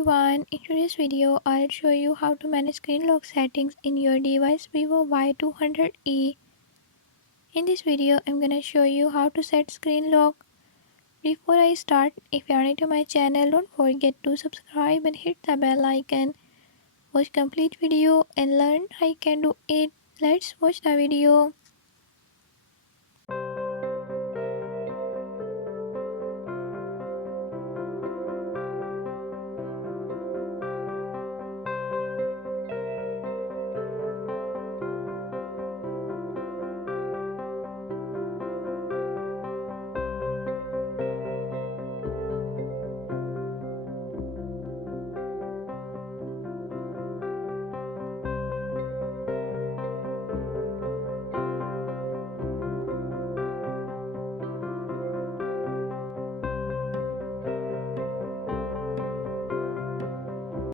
everyone, in today's video I'll show you how to manage screen lock settings in your device Vivo Y200e. In this video I'm gonna show you how to set screen lock. Before I start, if you are new to my channel, don't forget to subscribe and hit the bell icon. Watch complete video and learn how you can do it. Let's watch the video.